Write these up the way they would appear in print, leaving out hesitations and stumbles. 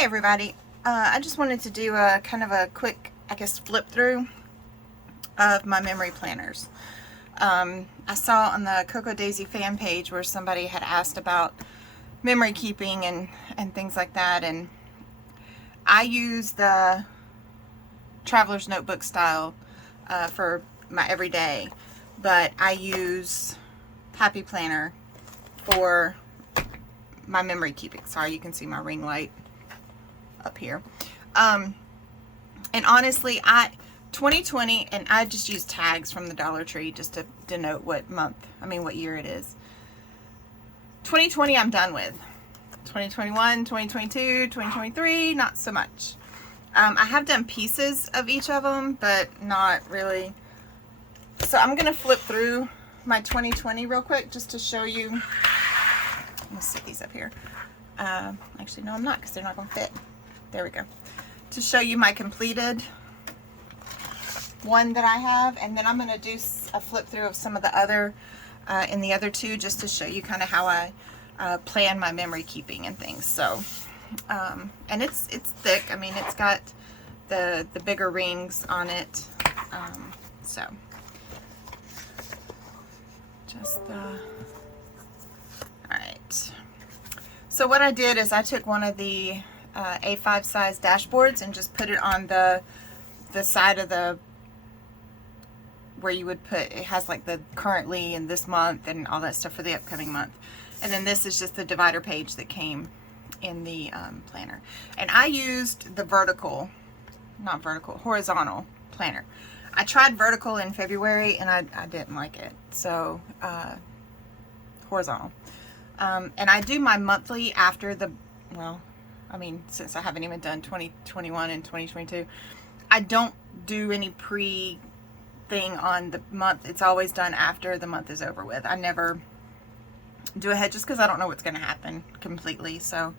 Hey everybody, I just wanted to do a kind of a quick, I guess, flip through of my memory planners. I saw on the Coco Daisy fan page where somebody had asked about memory keeping and things like that, and I use the Traveler's Notebook style for my everyday, but I use Happy Planner for my memory keeping. Sorry, you can see my ring light up here. And honestly, 2020, and I just use tags from the Dollar Tree just to denote what year it is. 2020 I'm done with. 2021, 2022, 2023, not so much. I have done pieces of each of them, but not really. So I'm gonna flip through my 2020 real quick just to show you. Let me set these up here. Actually, no, I'm not, because they're not gonna fit. There we go. To show you my completed one that I have, and then I'm going to do a flip through of some of the other in the other two, just to show you kind of how I plan my memory keeping and things. So, and it's thick. I mean, it's got the bigger rings on it. So, just all right. So what I did is I took one of the A5 size dashboards and just put it on the side of the where you would put, it has like the currently and this month and all that stuff for the upcoming month. And then this is just the divider page that came in the planner. And I used the horizontal planner. I tried vertical in February and I didn't like it. So horizontal. And I do my monthly after the, since I haven't even done 2021 and 2022, I don't do any thing on the month. It's always done after the month is over with. I never do ahead just because I don't know what's going to happen completely. So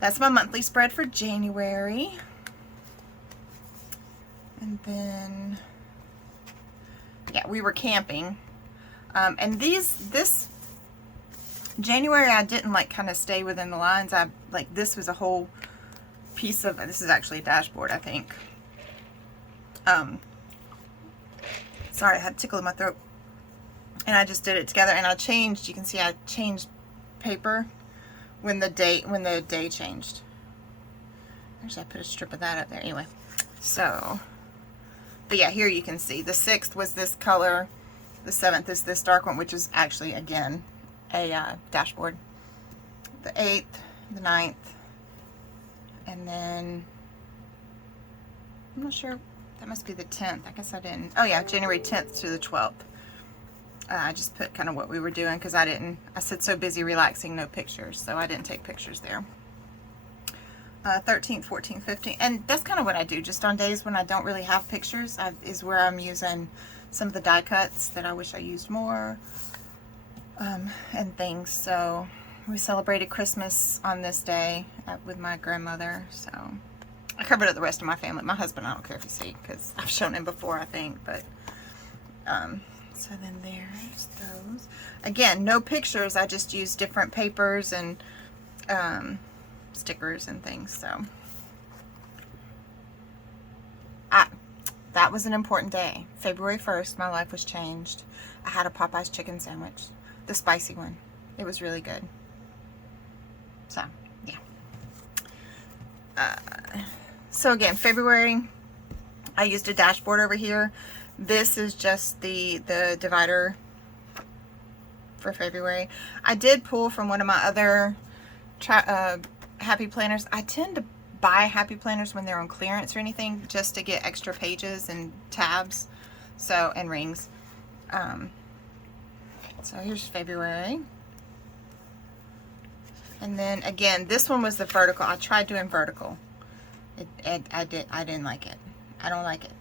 that's my monthly spread for January. And then, yeah, we were camping. And this January I didn't kind of stay within the lines. This was a whole piece of, this is actually a dashboard, I think. Sorry, I had a tickle in my throat. And I just did it together, and I changed, you can see I changed paper when the day changed. Actually, I put a strip of that up there. Anyway, so, but yeah, here you can see the 6th was this color, the 7th is this dark one, which is actually, again, a dashboard. The 8th, the 9th, and then, I'm not sure, that must be the 10th. I guess I didn't. Oh yeah, January 10th to the 12th. I just put kind of what we were doing because I said so busy relaxing, no pictures. So I didn't take pictures there. 13th, 14th, 15th. And that's kind of what I do. Just on days when I don't really have pictures is where I'm using some of the die cuts that I wish I used more. And things. So we celebrated Christmas on this day with my grandmother. So I covered up the rest of my family. My husband, I don't care if you see, because I've shown him before, I think. But so then there's those. Again, no pictures. I just use different papers and stickers and things. So that was an important day. February 1st, my life was changed. I had a Popeye's chicken sandwich, the spicy one. It was really good. So yeah. So again, February, I used a dashboard over here. This is just the divider for February. I did pull from one of my other Happy Planners. I tend to buy Happy Planners when they're on clearance or anything, just to get extra pages and tabs, so, and rings. So here's February. And then again, this one was the vertical. I tried doing vertical. I didn't like it. I don't like it.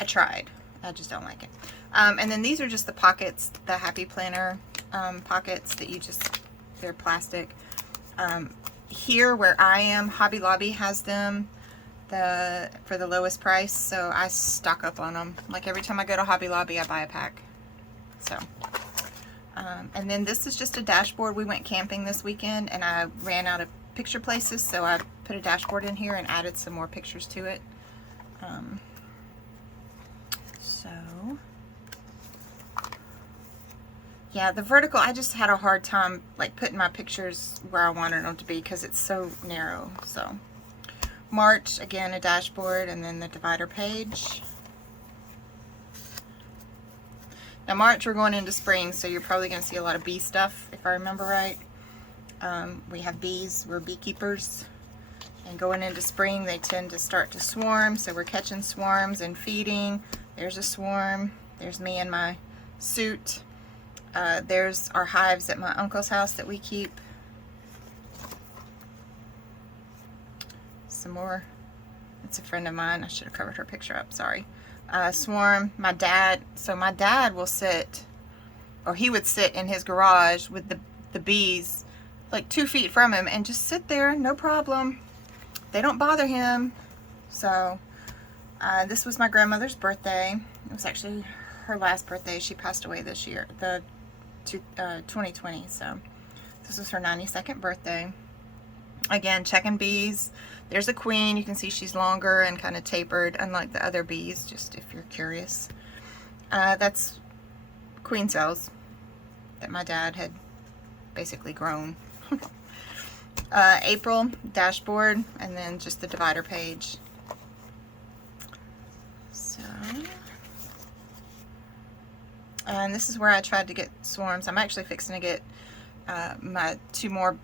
I tried. I just don't like it. And then these are just the pockets, the Happy Planner pockets that they're plastic. Here where I am, Hobby Lobby has them for the lowest price, so I stock up on them. Like every time I go to Hobby Lobby, I buy a pack. So, and then this is just a dashboard. We went camping this weekend, and I ran out of picture places, so I put a dashboard in here and added some more pictures to it. So yeah, the vertical, I just had a hard time like putting my pictures where I wanted them to be because it's so narrow. So March, again, a dashboard, and then the divider page. Now March, we're going into spring, so you're probably going to see a lot of bee stuff, if I remember right. We have bees, we're beekeepers, and going into spring they tend to start to swarm, so we're catching swarms and feeding. There's a swarm, there's me in my suit. There's our hives at my uncle's house that we keep. Some more. It's a friend of mine. I should have covered her picture up, sorry. Swarm. My dad, so my dad will sit, or he would sit in his garage with the bees like 2 feet from him and just sit there, no problem. They don't bother him. So this was my grandmother's birthday. It was actually her last birthday. She passed away this year, 2020. So this was her 92nd birthday. Again, checking bees. There's a queen. You can see she's longer and kind of tapered, unlike the other bees, just if you're curious. That's queen cells that my dad had basically grown. April, dashboard, and then just the divider page. So, and this is where I tried to get swarms. I'm actually fixing to get my 2 more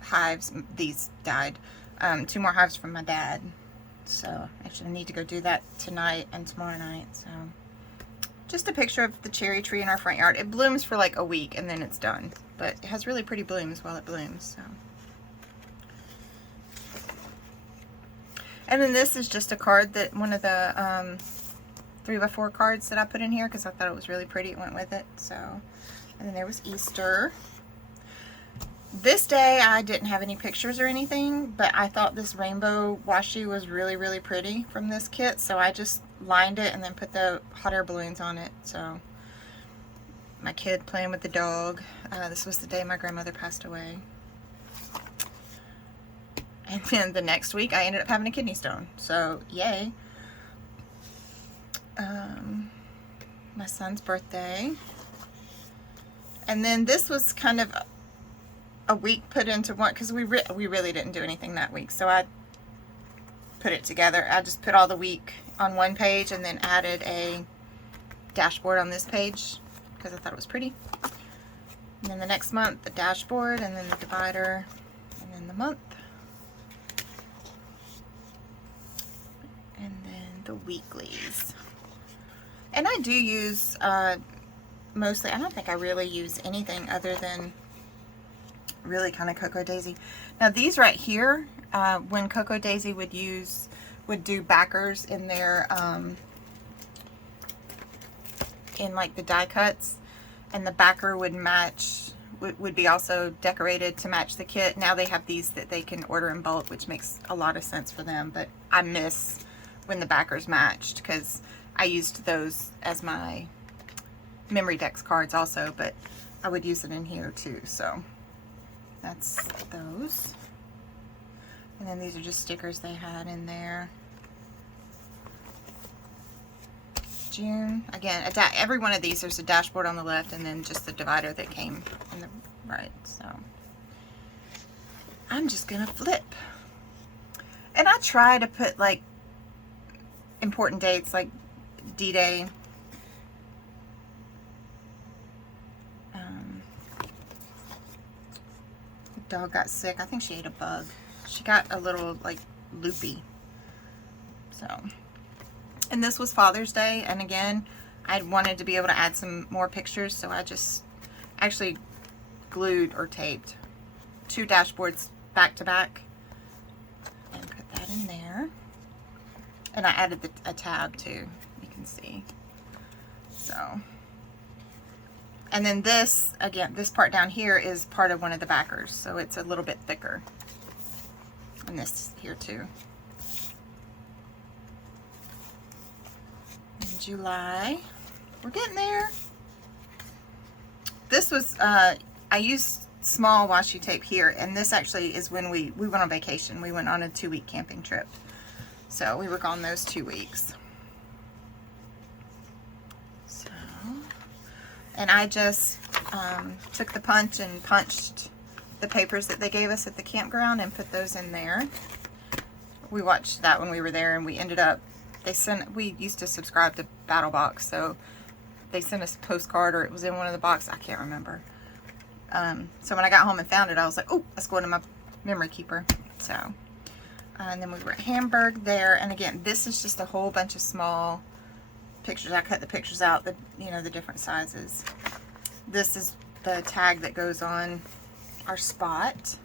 hives. These died. 2 more hives from my dad. So actually I need to go do that tonight and tomorrow night. So just a picture of the cherry tree in our front yard. It blooms for like a week and then it's done, but it has really pretty blooms while it blooms. So, and then this is just a card that one of the 3x4 cards that I put in here because I thought it was really pretty. It went with it. So, and then there was Easter. This day I didn't have any pictures or anything, but I thought this rainbow washi was really, really pretty from this kit, so I just lined it and then put the hot air balloons on it. So my kid playing with the dog. This was the day my grandmother passed away. And then the next week I ended up having a kidney stone, so yay. My son's birthday. And then this was kind of a week put into one, because we really didn't do anything that week, so I put it together. I just put all the week on one page and then added a dashboard on this page because I thought it was pretty. And then the next month the dashboard, and then the divider, and then the month, and then the weeklies. And I do use mostly, I don't think I really use anything other than really kind of Cocoa Daisy. Now these right here, when Cocoa Daisy would do backers in their in like the die cuts, and the backer would match, would be also decorated to match the kit. Now they have these that they can order in bulk, which makes a lot of sense for them, but I miss when the backers matched because I used those as my memory decks cards also, but I would use it in here too. So that's those. And then these are just stickers they had in there. June. Again, every one of these, there's a dashboard on the left and then just the divider that came on the right. So I'm just gonna flip. And I try to put like important dates like D-Day. Dog got sick. I think she ate a bug. She got a little like loopy. So, and this was Father's Day, and again I wanted to be able to add some more pictures, so I just actually glued or taped 2 dashboards back to back and put that in there. And I added a tab too, you can see. So, and then this, again, this part down here is part of one of the backers, so it's a little bit thicker. And this here too. In July, we're getting there. This was, I used small washi tape here, and this actually is when we went on vacation. We went on a 2-week camping trip, so we were gone those 2 weeks. So, and I just took the punch and punched the papers that they gave us at the campground and put those in there. We watched that when we were there, and we ended up, we used to subscribe to BattleBox, so they sent us a postcard, or it was in one of the boxes, I can't remember. So when I got home and found it, I was like, oh, let's go into my memory keeper. So, and then we were at Hamburg there, and again, this is just a whole bunch of small pictures. I cut the pictures out, the different sizes. This is the tag that goes on our spot.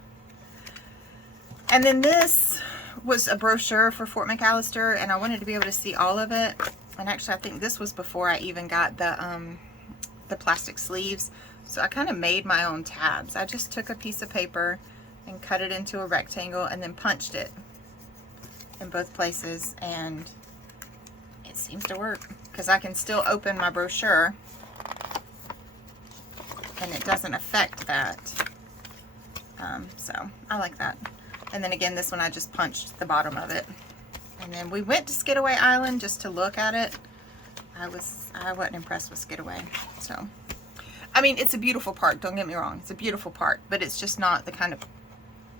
And then this was a brochure for Fort McAllister, and I wanted to be able to see all of it. And actually, I think this was before I even got the plastic sleeves. So I kind of made my own tabs. I just took a piece of paper and cut it into a rectangle and then punched it in both places, and it seems to work because I can still open my brochure and it doesn't affect that. So I like that. And then again, this one I just punched the bottom of it. And then we went to Skidaway Island just to look at it. I wasn't impressed with Skidaway. So, I mean, it's a beautiful park, don't get me wrong. It's a beautiful park, but it's just not the kind of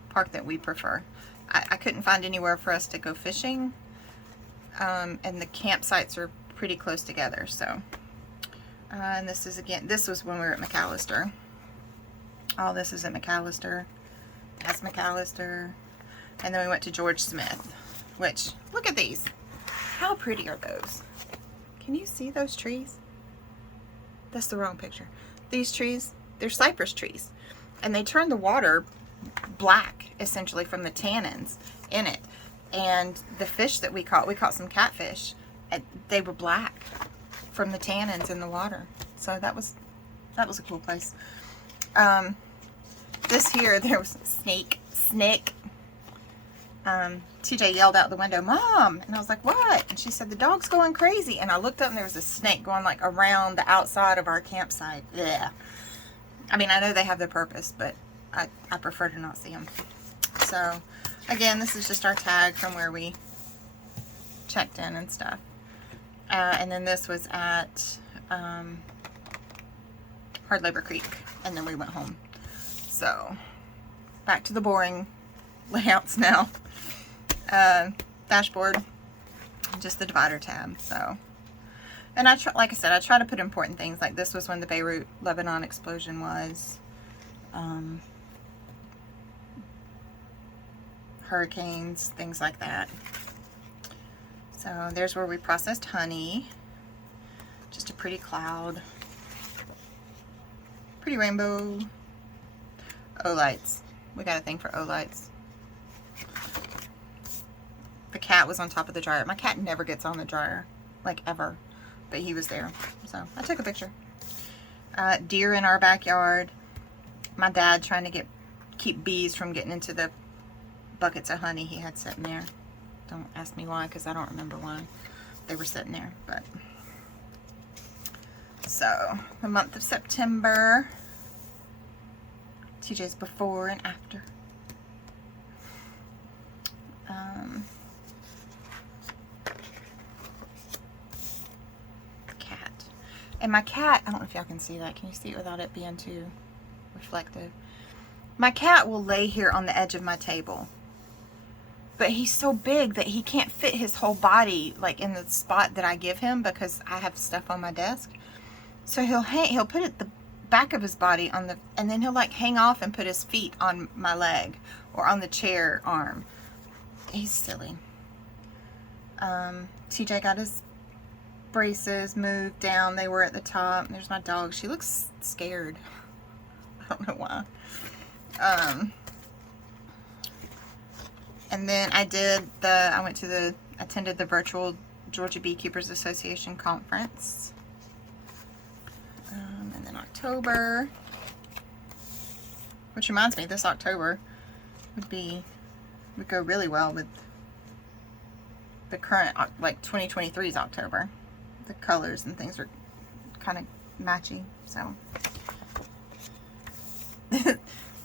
park that we prefer. I couldn't find anywhere for us to go fishing. And the campsites are pretty close together, so. And this is, again, this was when we were at McAllister. All this is at McAllister. That's McAllister. And then we went to George Smith, which, look at these. How pretty are those? Can you see those trees? That's the wrong picture. These trees, they're cypress trees. And they turn the water black, essentially, from the tannins in it. And the fish that we caught some catfish, and they were black from the tannins in the water. So that was a cool place. This here, there was a snake. TJ yelled out the window, "Mom!" And I was like, "What?" And she said, "The dog's going crazy." And I looked up and there was a snake going like around the outside of our campsite. Yeah. I mean, I know they have their purpose, but I prefer to not see them. So, again, this is just our tag from where we checked in and stuff. And then this was at Hard Labor Creek. And then we went home. So, back to the boring layouts now. Dashboard, just the divider tab. So, and like I said, I try to put important things. Like this was when the Beirut, Lebanon explosion was. Hurricanes, things like that. So there's where we processed honey. Just a pretty cloud. Pretty rainbow. O-lights. We got a thing for O-lights. The cat was on top of the dryer. My cat never gets on the dryer, like ever, but he was there. So I took a picture. Deer in our backyard. My dad trying to keep bees from getting into the buckets of honey he had sitting there. Don't ask me why, because I don't remember why they were sitting there. But so the month of September. TJ's before and after. Cat. And my cat, I don't know if y'all can see that. Can you see it without it being too reflective? My cat will lay here on the edge of my table. But he's so big that he can't fit his whole body like in the spot that I give him because I have stuff on my desk. So he'll put it the back of his body on the, and then he'll like hang off and put his feet on my leg or on the chair arm. He's silly. TJ got his braces moved down. They were at the top. There's my dog. She looks scared. I don't know why. And then I attended the virtual Georgia Beekeepers Association conference. And then October, which reminds me, this October would go really well with the current, like 2023's October. The colors and things are kind of matchy, so.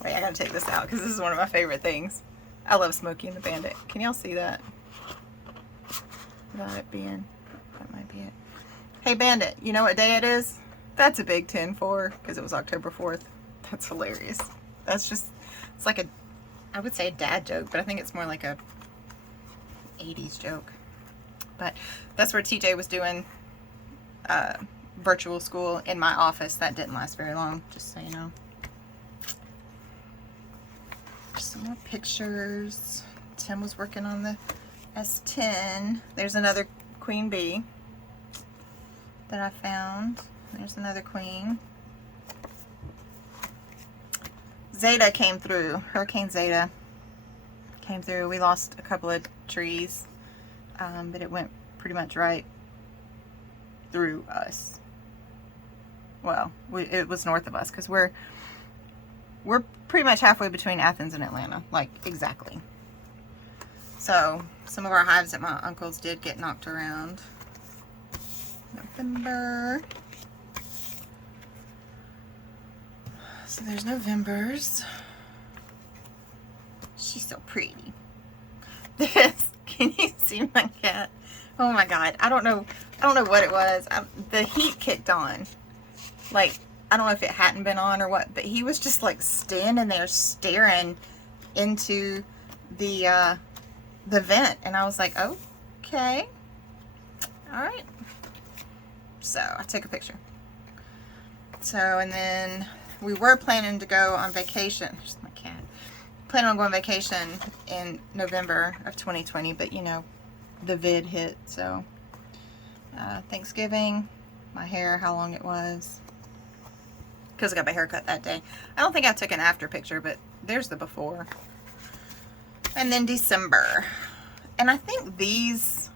Wait, I gotta take this out because this is one of my favorite things. I love Smokey and the Bandit. Can y'all see that? Without it being, that might be it. Hey Bandit, you know what day it is? That's a big 10-4 because it was October 4th. That's hilarious. That's just, it's like a, I would say a dad joke, but I think it's more like a 80s joke. But that's where TJ was doing virtual school in my office. That didn't last very long, just so you know. Some more pictures. Tim was working on the S10. There's another queen bee that I found. There's another queen. Zeta came through. Hurricane Zeta came through. We lost a couple of trees, but it went pretty much right through us. Well, it was north of us because we're pretty much halfway between Athens and Atlanta, like exactly. So some of our hives at my uncle's did get knocked around. November. So there's November's. She's so pretty. This, can you see my cat? Oh my God, I don't know what it was. The heat kicked on. Like, I don't know if it hadn't been on or what, but he was just like standing there staring into the vent, and I was like, okay, all right. So I took a picture. So, and then we were planning to go on vacation. There's my cat. Planning on going on vacation in November of 2020, but you know, the vid hit. So Thanksgiving, my hair, how long it was, because I got my hair cut that day. I don't think I took an after picture, but there's the before. And then December, and I think these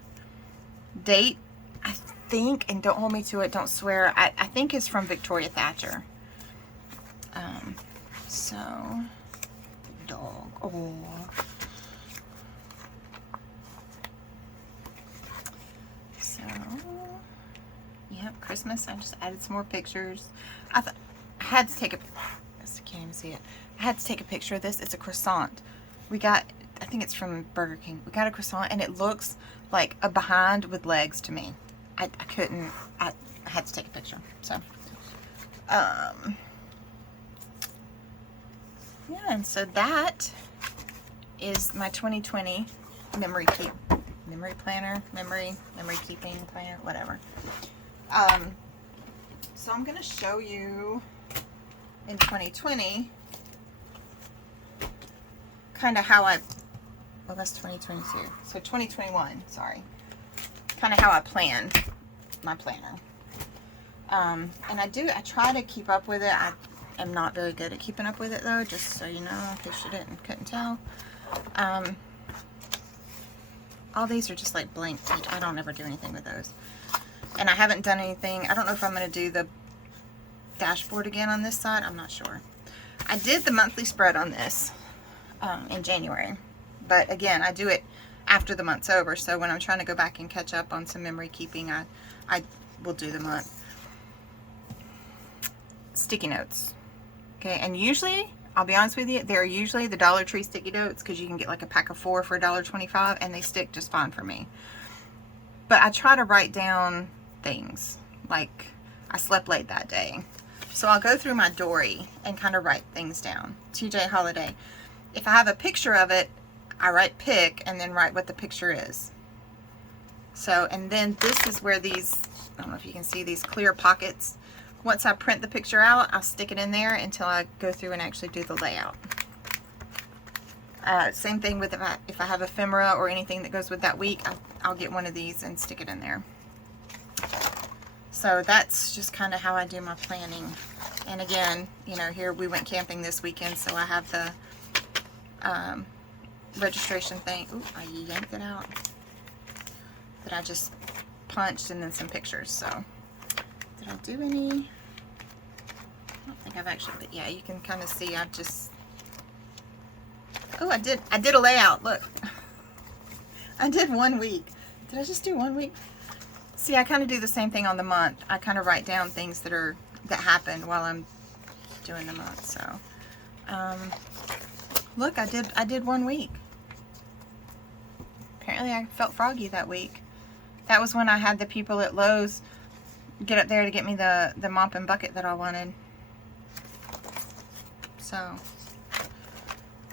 date, I think, and don't hold me to it, don't swear, I think is from Victoria Thatcher. So dog, oh, so yep, Christmas. I just added some more pictures. I had to take a, I can't even see it. I had to take a picture of this. It's a croissant. We got, I think it's from Burger King. We got a croissant and it looks like a behind with legs to me. I couldn't, I had to take a picture. So, yeah, and so that is my 2020 memory planner, memory keeping planner, whatever. So I'm going to show you in 2020 kind of how I, well, that's 2022. So 2021, sorry. Kind of how I planned my planner. And I try to keep up with it. I am not very good at keeping up with it though, just so you know, in case you couldn't tell. All these are just like blank. I don't ever do anything with those. And I haven't done anything. I don't know if I'm going to do the dashboard again on this side. I'm not sure. I did the monthly spread on this in January. But again, I do it after the month's over. So when I'm trying to go back and catch up on some memory keeping, I will do the month. Sticky notes. Okay, and usually, I'll be honest with you, they're usually the Dollar Tree sticky notes because you can get like a pack of 4 for $1.25 and they stick just fine for me. But I try to write down things like I slept late that day. So I'll go through my Dory and kind of write things down. TJ Holiday. If I have a picture of it, I write pic and then write what the picture is. So, and then this is where these, I don't know if you can see these clear pockets. Once I print the picture out, I'll stick it in there until I go through and actually do the layout. Same thing with if I have ephemera or anything that goes with that week, I'll get one of these and stick it in there. So that's just kind of how I do my planning. And again, you know, here we went camping this weekend, so I have the registration thing. Ooh, I yanked it out. That I just punched, and then some pictures. So did I do any? I don't think I've actually, but yeah, you can kind of see I've just, oh, I did a layout. Look, I did 1 week. Did I just do 1 week? See, I kind of do the same thing on the month. I kind of write down things that happened while I'm doing the month. So Look, I did 1 week. Apparently I felt froggy that week. That was when I had the people at Lowe's get up there to get me the mop and bucket that I wanted. So,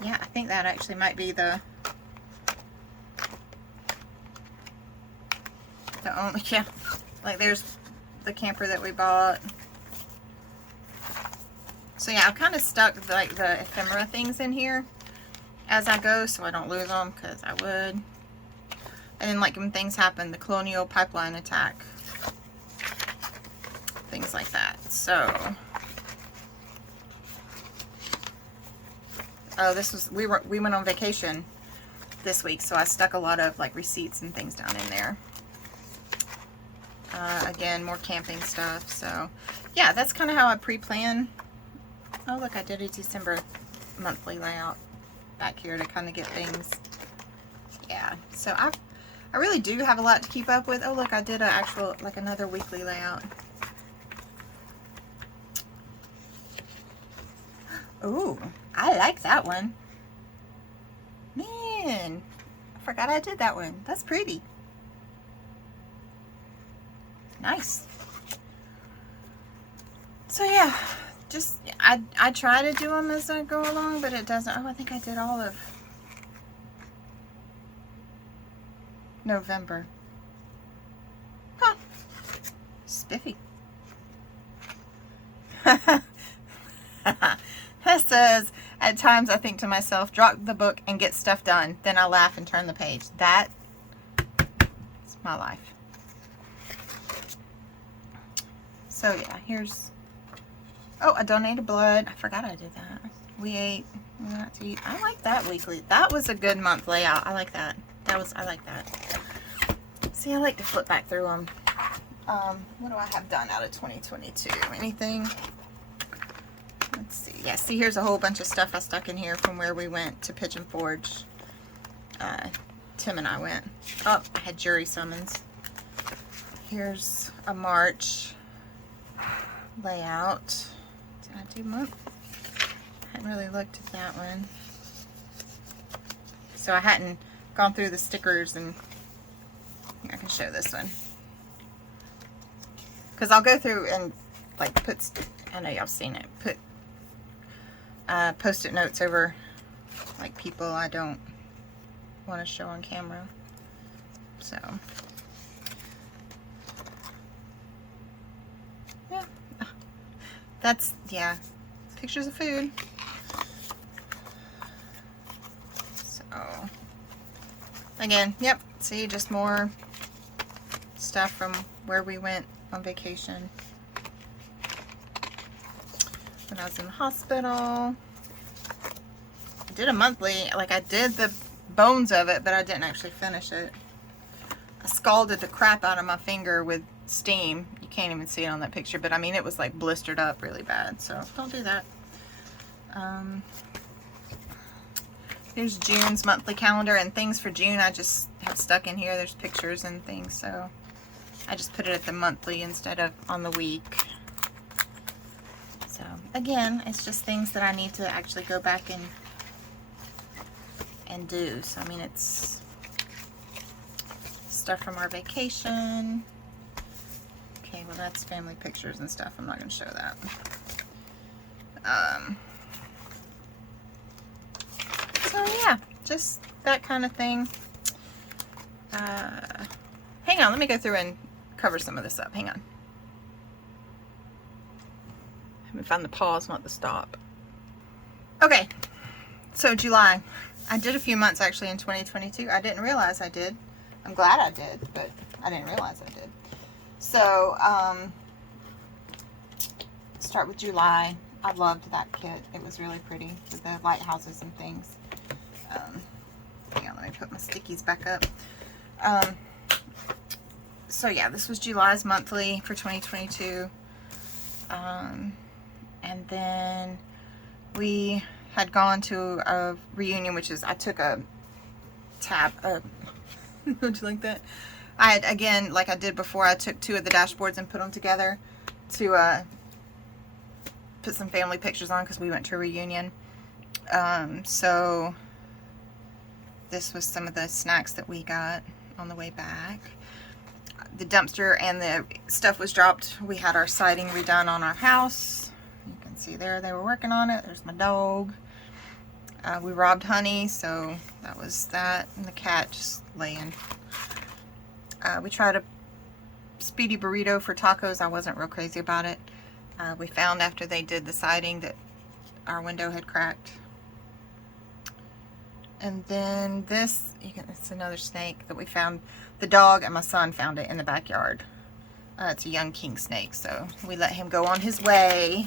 yeah, I think that actually might be the only, yeah, like there's the camper that we bought. So yeah, I've kind of stuck like the ephemera things in here as I go so I don't lose them, because I would. And then like when things happen, the Colonial Pipeline attack, things like that. So, oh, this was, we went on vacation this week, so I stuck a lot of like receipts and things down in there. Again, more camping stuff. So yeah, that's kind of how I pre-plan. Oh look, I did a December monthly layout back here to kind of get things. Yeah, so I really do have a lot to keep up with. Oh look, I did a actual, like another weekly layout. Ooh, I like that one. Man, I forgot I did that one. That's pretty. Nice. So yeah, just, I try to do them as I go along, but it doesn't. Oh, I think I did all of November. Huh. Spiffy. That says, at times I think to myself, drop the book and get stuff done. Then I laugh and turn the page. That is my life. So yeah, here's, oh, I donated blood. I forgot I did that. We ate, we went out to eat. I like that weekly. That was a good month layout. I like that. I like that. See, I like to flip back through them. What do I have done out of 2022? Anything? Let's see. Yeah, see, here's a whole bunch of stuff I stuck in here from where we went to Pigeon Forge. Tim and I went. Oh, I had jury summons. Here's a March layout. Did I do month? I hadn't really looked at that one. So I hadn't gone through the stickers, and I can show this one. Because I'll go through and like put, I know y'all seen it, put post-it notes over like people I don't want to show on camera. So yeah, that's, yeah, pictures of food. So again, yep, see, just more stuff from where we went on vacation. When I was in the hospital, I did a monthly, like I did the bones of it, but I didn't actually finish it. I scalded the crap out of my finger with steam. You can't even see it on that picture, but I mean, it was like blistered up really bad, so don't do that. Here's June's monthly calendar, and things for June I just have stuck in here. There's pictures and things, so I just put it at the monthly instead of on the week. So again, it's just things that I need to actually go back and do. So I mean, it's stuff from our vacation. Okay, well that's family pictures and stuff. I'm not going to show that. So yeah, just that kind of thing. Hang on, let me go through and cover some of this up. Hang on. Let me find the pause, not the stop. Okay, so July. I did a few months actually in 2022. I didn't realize I did. I'm glad I did, but I didn't realize I did. So, start with July. I loved that kit. It was really pretty with the lighthouses and things. Hang on, let me put my stickies back up. So yeah, this was July's monthly for 2022. And then we had gone to a reunion, which is, I took a tab, don't you like that? I had, again, like I did before, I took 2 of the dashboards and put them together to put some family pictures on because we went to a reunion. So this was some of the snacks that we got on the way back. The dumpster and the stuff was dropped. We had our siding redone on our house. You can see there they were working on it. There's my dog. We robbed Honey, so that was that. And the cat just laying. We tried a speedy burrito for tacos. I wasn't real crazy about it. We found after they did the siding that our window had cracked. And then this, it's another snake that we found. The dog and my son found it in the backyard. It's a young king snake, so we let him go on his way.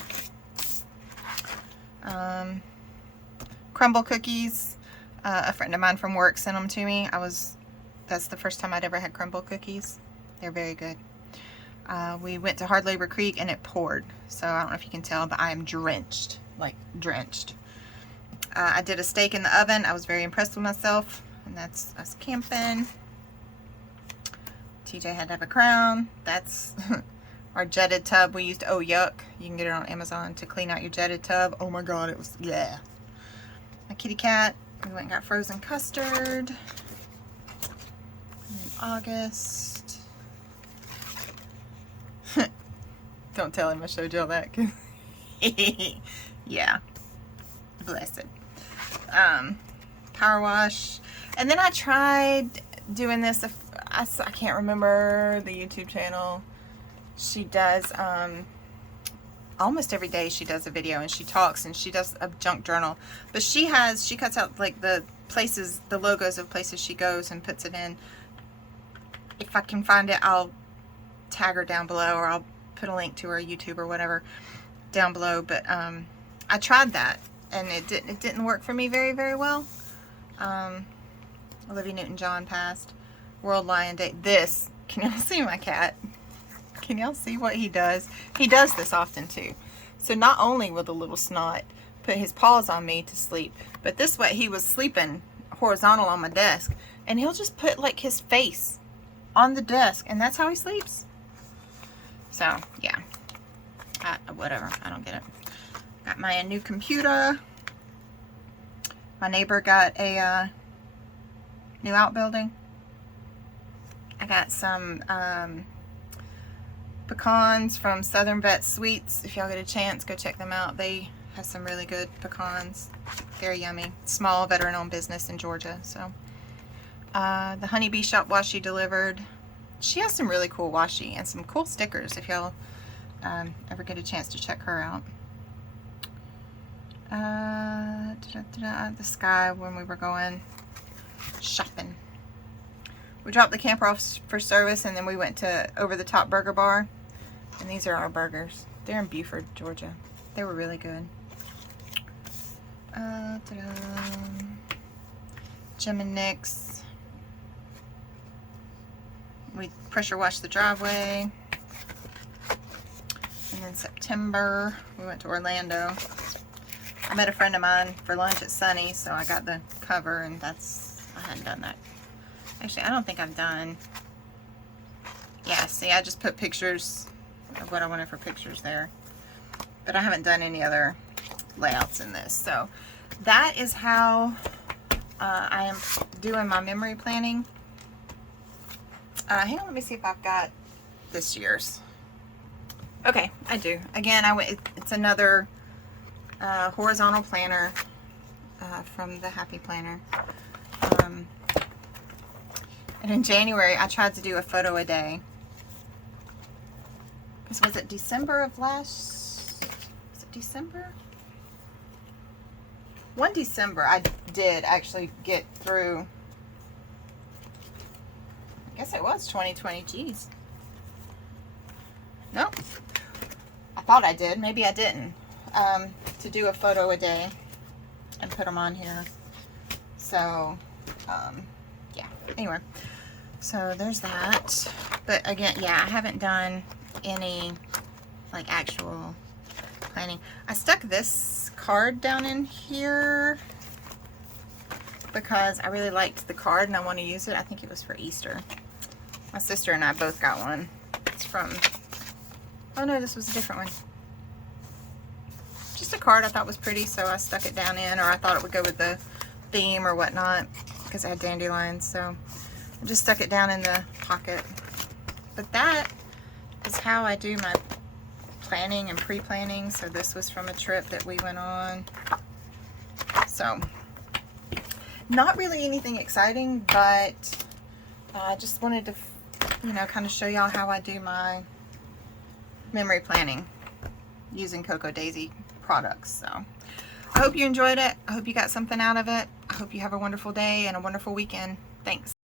Crumble cookies. A friend of mine from work sent them to me. That's the first time I'd ever had crumble cookies. They're very good. We went to Hard Labor Creek and it poured. So I don't know if you can tell, but I am drenched. Like drenched. I did a steak in the oven. I was very impressed with myself. And that's us camping. TJ had to have a crown. That's our jetted tub. We used Oh Yuck. You can get it on Amazon to clean out your jetted tub. Oh my god, it was, yeah. My kitty cat. We went and got frozen custard. And in August. Don't tell him I showed y'all that. Yeah. Bless it. Power wash. And then I tried doing this. I can't remember the YouTube channel. She does almost every day she does a video and she talks and she does a junk journal. But she cuts out like the places, the logos of places she goes and puts it in. If I can find it, I'll tag her down below, or I'll put a link to her YouTube or whatever down below. But I tried that and it didn't work for me very, very well. Olivia Newton-John passed. World Lion Day. This, can y'all see my cat? Can y'all see what he does? He does this often too. So not only will the little snot put his paws on me to sleep, but this way he was sleeping horizontal on my desk and he'll just put like his face on the desk and that's how he sleeps. So yeah, whatever, I don't get it. Got my new computer. My neighbor got a new outbuilding. I got some pecans from Southern Vet Sweets. If y'all get a chance, go check them out. They have some really good pecans. Very yummy. Small veteran-owned business in Georgia. So the Honeybee Shop washi delivered. She has some really cool washi and some cool stickers if y'all ever get a chance to check her out. The Sky when we were going shopping. We dropped the camper off for service and then we went to Over the Top Burger Bar. And these are our burgers. They're in Buford, Georgia. They were really good. Jim and Nick's. We pressure washed the driveway. And then September, we went to Orlando. I met a friend of mine for lunch at Sunny, so I got the cover and I hadn't done that. Actually, I don't think I've done. Yeah, see, I just put pictures of what I wanted for pictures there. But I haven't done any other layouts in this. So that is how I am doing my memory planning. Hang on, let me see if I've got this year's. Okay, I do. Again, it's another horizontal planner from the Happy Planner. And in January, I tried to do a photo a day. Because was it December of was it December? One December, I did actually get through, I guess it was 2020, geez. Nope. I thought I did, maybe I didn't. To do a photo a day and put them on here. So, yeah, anyway. So there's that. But again, yeah, I haven't done any like actual planning. I stuck this card down in here because I really liked the card and I want to use it. I think it was for Easter. My sister and I both got one. It's from, oh no, this was a different one. just a card I thought was pretty, so I stuck it down in, or I thought it would go with the theme or whatnot because I had dandelions, so I just stuck it down in the pocket. But that is how I do my planning and pre-planning. So this was from a trip that we went on. So not really anything exciting, but I just wanted to, you know, kind of show y'all how I do my memory planning using Cocoa Daisy products. So I hope you enjoyed it. I hope you got something out of it. I hope you have a wonderful day and a wonderful weekend. Thanks.